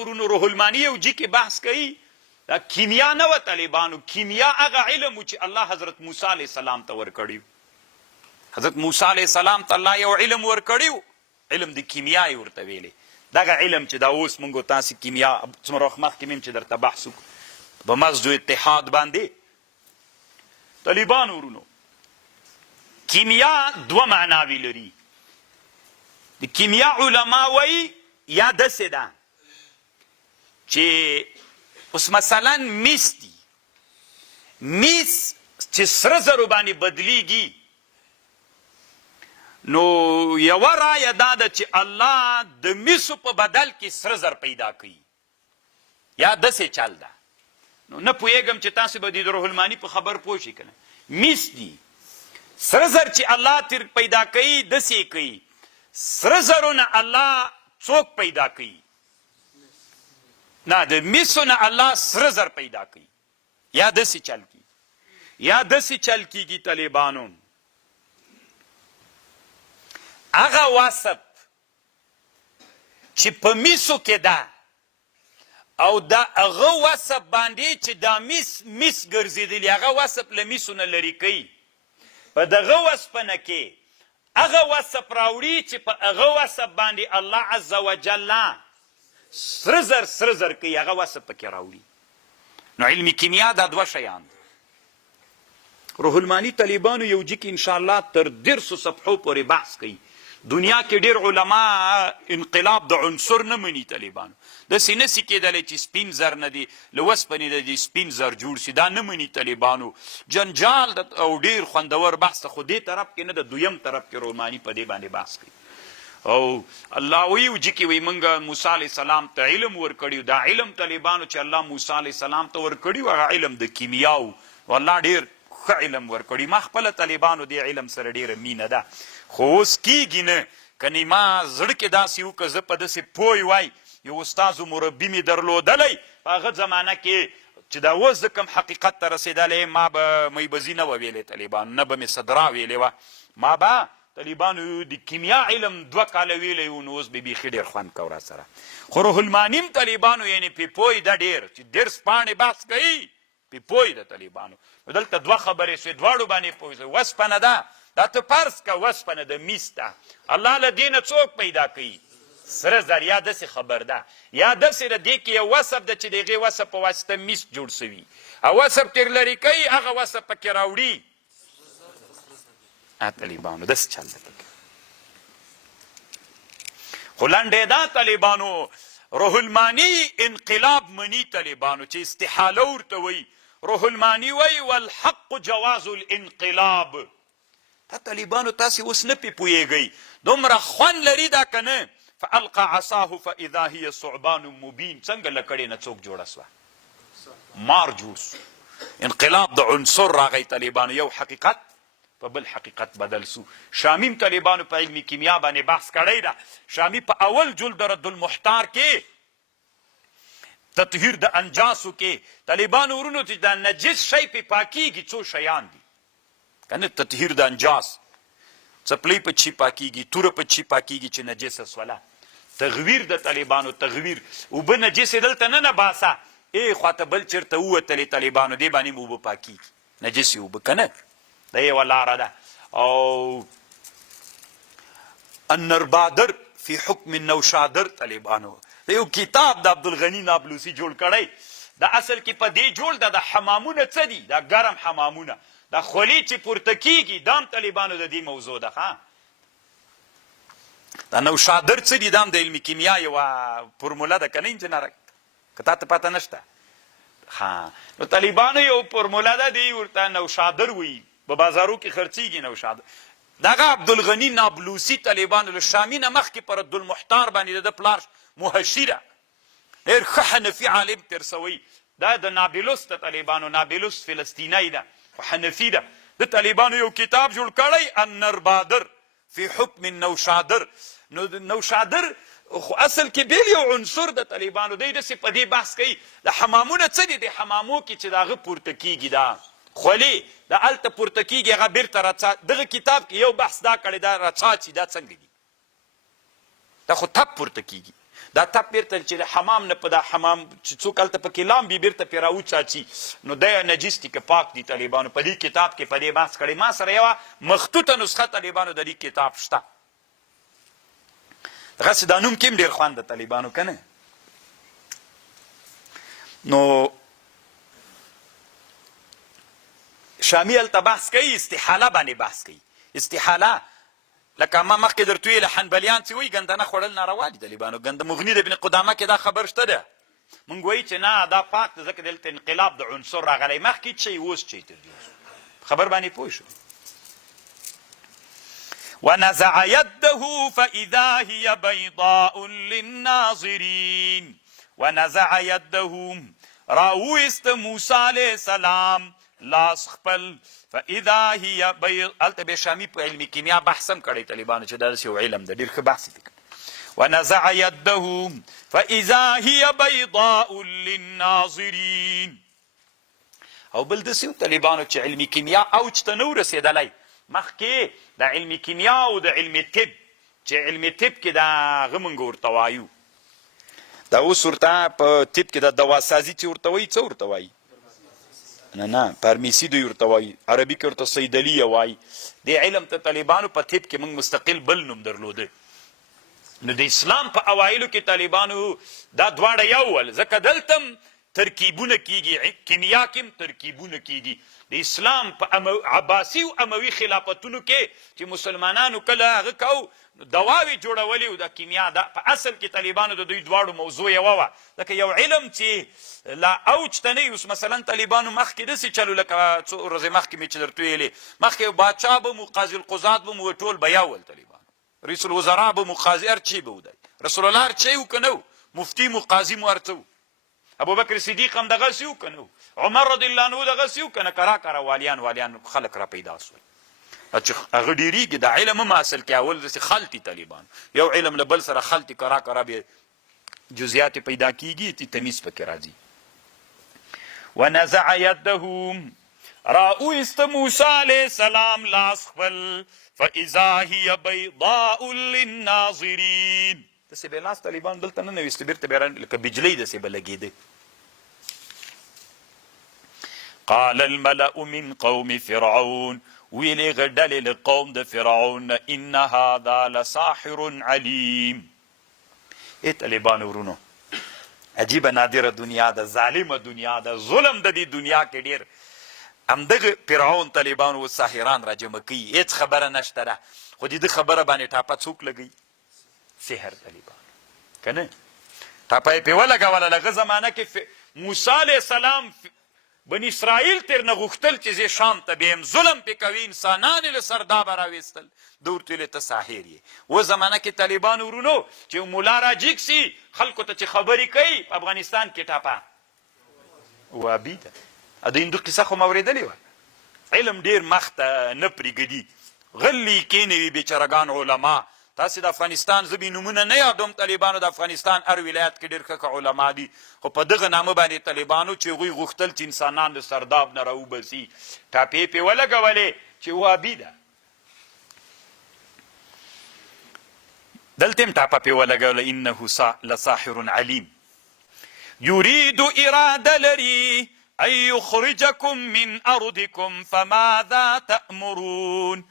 ورونو روح المانی یو جی کې بحث کوي دا کیمیا نه و طالبانو، کیمیا هغه علم چې الله حضرت موسی علیه السلام ته ورکړی. حضرت موسی علیه السلام ته الله یو علم ورکړی، علم د کیمیا یې ورته ویلی. دغه علم چې دا اوس موږ تاسې کیمیا څومره وخت مخکې مې چې درته بحث وکړو په مسجد اتحاد باندې. طالبانو ورونو کیمیا دوه معناوې لري. د کیمیا علما وایي یا داسې ده چې اوس مثلا میس دي، میس چې سره زرو باندې بدلیږي، نو یوه رایه دا ده چې الله د میسو په بدل کې سره زر پیدا کوي، یا داسې چل ده. نو نه پوهېږم چې تاسو به د روح المانی په خبر پوه شئ که نه. میس دي، سره زر چې الله تر پیدا کوي داسې کوي. سره زرو نه الله څوک پیدا کوي؟ نه، د میسو نه الله سره زر پیدا کوي. یا داسې چل کیږي، یا داسې چل کیږي طالبانو، هغه وصف چې په میسو کې ده او دا هغه وصف باندې چې دا میس ګرځېدلي، هغه وصف له میسو نه لرې کوي. په دغه وصفنه کې هغه وصف راوړي چې په هغه وصف باندې الله عز وجل سره زر کوي، هغه وصف پکې راوړي. نو علم کیمیا دا دوه شیان دي. روح المانی طالبانو یو جي کې انشاءالله تر 150 صفحو پورې بحث کوي. دنیا کې ډېر علما انقلاب د عنصر نه مني طالبانو. داسې نسي کېدلی چې سپین زر نه دي له اوسپنې د دې سپین زر جوړ شي، دا نه مني طالبانو. جنجال او ډېر خوندور بحث ته، خو دې طرف کې نه د دویم طرف کې روح المانی په دې باندې بحث کوي. او الله وی وجي کې وی منګه موسی علیه السلام ته علم ورکړی. دا علم طالبانو چې الله موسی علیه السلام ته ورکړی هغه علم د کیمیا و. والله ډېر ښه علم ورکړي. ما خپله طالبانو دې علم سره ډېره مینه ده، خو اوس کېږي نه. کنې ما زړه کې داسې وکړه زه په داسې پوی وای یو استاذ و مربي مې درلودلی په هغه زمانه کې چې دا اوس د کوم حقیقت ته رسېدلی، ما به میبزي نه وه ویلی طالبانو، نه به مې صدرا ویلې وه. ما به طالبانو د کیمیا علم 2 کاله ویلی و، نو اوس به بیخي ډېر خوند کو را سره. خو روح المانی هم طالبانو یعنې پې پوی ده ډېر، چې درس پاڼې بحث کوي پې پوی ده طالبانو. نو دلته 2 خبرې سوې، دواړو باندې پوی سوې. وسپنه ده، دا ته فرض که وسپنه د میس ده، الله له دې نه څوک پیدا کوي؟ سره زر. یا داسې خبر ده، یا داسې ده دې کې یو وصف ده چې د هغې وصف په واسطه میس جوړ سوي، او وصف تر لرې کوي هغه وصف پکې راوړي. طالبانو داسې چل ده پکې. خو لنډې ده طالبانو، روح المانی انقلاب مني طالبانو چې استحاله ورته وایي. روح المانی وایي والحق جواز الانقلاب. تا طالبانو تاسې اوس نه پې پوهېږئ، دومره خوند لري دا که نه. فالقى عصاه فاذا هي ثعبان مبین. څنګه له کړې نه څوک جوړه سوه؟ مار جوړ سو. انقلاب د عنصر راغی طالبانو، یو حقیقت په بل حقیقت بدل سو. شامیم طالبانو په علم کیمیا باندې بحث کړی ده. شامی په اول جلد رد المحتار کې تطهیر د انجاسو کې طالبانو ورونو چې دا نجس شی پې پاکیږي څو شیان دي کنه. تطهیر د انجاس، څپلۍ په چی پاکیږي، توره په چی پاکیږي چې نجسه سوله. تغویر د طالبانو، تغویر اوبه نجسې دلته نه باسه، ای خواته بل چېرته ووتلې طالبانو دې باندې اوبه پاکیږي، نجسې اوبه که نه. دا یوه لاره ده. او النربادر فی حکم النوشادر طالبانو دا یو کتاب د عبدالغني نابلوسي جوړ کړی. دا اصل کې په دې جوړ ده د حمامونه څه دي، دا ګرم حمامونه، دا خولې چې پورته کېږي دا هم طالبانو د دې موضوع ده. ښه دا نوشادر څه دي، دا هم د علم کیمیا یوه فرموله ده که نه انجینره، که تا ته پته نشته. ها نو طالبانو یو فرموله ده دی ورته نوشادر وایي، په بازارو کې خرڅېږي نوشادر. دغه عبدالغني نابلوسي طالبانو له شامي نه مخکې په رد المحتار باندې د پلار محشي ده، ډېر ښه حنفي عالم تېر سوی. دا د نابلس د طالبانو، نابلس فلسطینی ده خو حنفي ده. د طالبانو یو کتاب جوړ کړی النربادر فی حکم النوشادر. نو نوشادر خو اصل کې بیل یو عنصر د طالبانو دی. داسې په دې بحث کوي د حمامونه څه دي، د حمامو کې چې د هغه پورته کېږي دا خولې د هلته پورته کېږي هغه بیرته رڅا. دغه کتاب کې یو بحث دا کړی دا رڅاڅي دا څنګه دي، دا خو تپ پورته کېږي. دا تپ بیرته چې حمام نه په دا حمام چې څوک هلته پکې لامبي بیرته پرې راوچاچي نو دی نجس دي که پاک دي طالبانو په دې کتاب کې په دې بحث کړی ما سره یوه مخطوطه نسخه طالبانو د دې کتاب شته دغسې دا نوم کې هم ډېر خوند د طالبانو که نه نو شامی هلته بحث کوي استحاله باندې بحث کوي استحاله لکه ما مخکې درته ویله حنبلیان چې وایي ګندنه خوړل ناروا دي طالبانو ګنده مغني د ابن قدامه کې دا خبر شته ده موږ وایي چې نه دا پاک ده ځکه دلته انقلاب د عنصر راغلی مخکې چې اوس چې تر دې خبر باندې پوه شو ونزع يده فإذا هي بيضاء للناظرين ونزع يده راوست موسی علیه السلام لاس خپل فاذا هي بيض الته به شامی په علمي کیمیا بحثم کړی طالبانو چې دا یو علم د ډیر ښه بحث دی ونزع يده فاذا هي بيضاء للناظرين او بل د سیو طالبانو چې علمي کیمیا اوج ته نو رسیدلی مخکې د علمي کیمیا او د علمي طب چې علمي طب کې دا غمنګ ورته وایو دا اوس ورته په طب کې د دواسازي چې ورته وایي څه ورته وایي نه فارمیسی دوی ورته وایي عربي کې ورته صیدلیه وایي دې علم ته طالبانو په طب کې موږ مستقل بل نوم درلوده نو د اسلام په اوایلو کې طالبانو دا دواړه یو ول ځکه دلته ترکیبونه کیږي کیمیا کې ترکیبونه کیږي د اسلام په عباسی او اموي خلافتونو کې چې مسلمانانو کله هغه کو دواوی جوړولې او د کیمیا دا په اصل کې طالبانو د دوی دواړو موضوع یوه وه لکه یو علم چې لا اوج ته نه اوس مثلا طالبانو مخکې داسې چلو لکه څو ورځې مخکې مې چې درته ویلې مخکې بادشاه به مو قاضي القضات به مو ټول به یو ول طالبانو رئیس الوزرا به مو قاضي هر چی به ودی رسول الله هر چی و که نه مفتي مو قاضي مو هر څه ابوبکر صدیق هم دغسې و که نه عمر رضی الله عنه دغسې و که نه کرا کرا والیان خلک را پیدا سول چې هغه ډېرېږي دا علم هم اصل کې اول داسې خلطي طالبان یو علم له بل سره خلطي کرا کرا بیا جزیات پیدا کیږي تمیز پکې راځي ونزع يده راوست موسی علیه السلام لاس خپل فاذا هي بيضاء للناظرين داسې به لاس طالبان دلته نه نویسته بیرته بیا لکه بجلۍ داسې به لګېده قال الملأ من قوم فرعون ویلې غډلې له قوم د فرعون ان هذا لساحر علیم ای طالبانو ورونو عجیبه نادره دنیا ده ظالمه دنیا ده ظلم د دې دنیا کې ډېر همدغه فرعون طالبانو و ساحران را جمع کوي هېڅ خبره نشته ده خو د ده خبره باندې ټاپه څوک لګوي سحر طالبانو که نه ټاپه یې پرې ولګوله لغه زمانه کې موسی علیه السلام بني اسرائیل تر نه غوښتل چې زه شام ته بیم ظلم پې کوي انسانان یې له سردابه راویستل ده ورته ویلې ته ساحر یې و زمانه کې طالبانو ورونو چې ملا راجیګ سي خلکو ته چې خبرې کوي په افغانستان کې ټاپه وابي ده د هندو قصه خو ما اورېدلې وه علم ډېر مخ ته نه پرېږدي غلي کښېنوي بېچارهګان علما تاسې د افغانستان زه بې نومونه نه یادوم طالبانو د افغانستان هر ولایت کې ډېر ښه علما دي خو په دغه نامه باندې طالبانو چې هغوی غوښتل چې انسانان د سرداب نه راوباسي ټاپې پې ولګولې چې وابي ده دلته هم ټاپه پې ولګوله انه لساحر علیم یرید اراده لري ان یخرجکم من ارضکم فماذا تأمرون